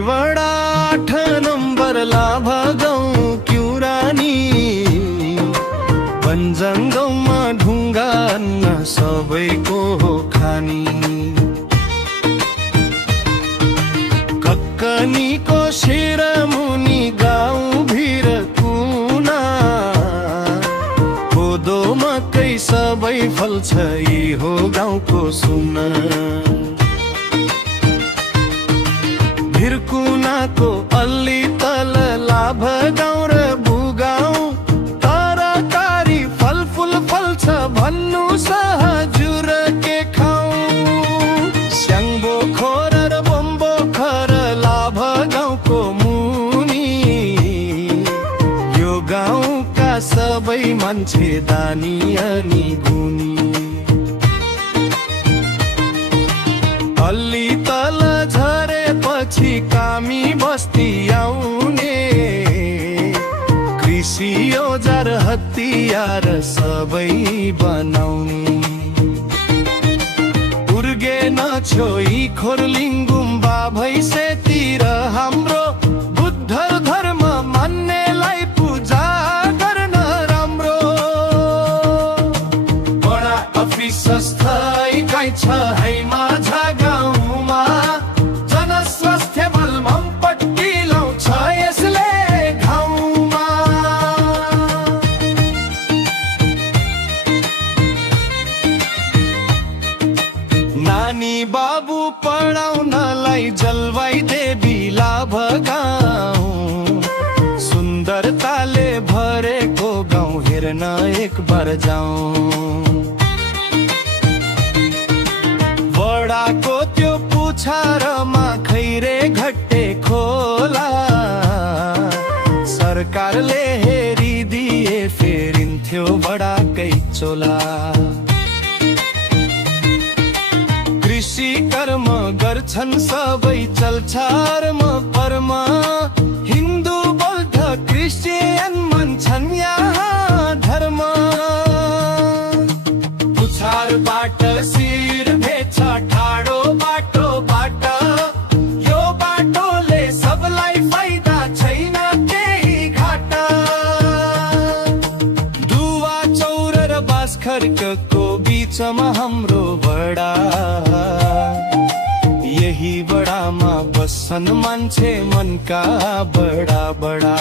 वडा 8 नम्बर लाभा गाउँ क्युरानी पन्जाङ्गौमा ढुङ्गा अन्न सबैको हो खानी। कक्कनीको शिरमुनि गाउँ भिर कुना कोदो मकै सबै फल्छ यी हो गाउँको सुना। भिरकुनाको अल्ली तल लाभ गाउँ र बुगाउँ तरकारी फलफुल फल्छ भन्नु सहजुर के खाउँ। स्याङ्बो खोर र बम्बो खर लाभ गाउँको मुनि यो गाउँका सबै मान्छे दानी अनि गुनी। अल्ली तल झरेपछि कामी बस्ती आउने कृषि औजार हतियार सबै बनाउने। उर्गेन छोई खोरलिङ गुम्बा भैँसेतिर हाम्रो बुद्ध धर्म मान्नेलाई पूजा गर्न राम्रो। बडा अफिस स्थायी काहीँ छ है माझा गाउँमा जनस्वास्थ्य बल मम्पट्टी लाउँछ यसले घाउमा। नानी बाबु पढाउनलाई जलवाई देवी लाभ गाउँ सुन्दरताले भरेको गाउँ हेर्न एक बार जाउँ। बडाको त्यो पुछारमा खैरे घट्टे खोला सरकारले हेरिदिए फेरिन्थ्यो बडाकै चोला। कृषि कर्म गर्छन् सबै चल्छार्म पर्म हिन्दू बौद्ध क्रिस्चियन मान्छन् यहाँ धर्म। पुछारबाट शिर भेट्छ ठाडो बाटोबाट यो बाटोले सबलाई फाइदा छैन केही घाटा। दुवा चौर र बाँसखर्कको बीचमा हाम्रो बडा यही बडामा बस्छन् मान्छे मनका बडा बडा।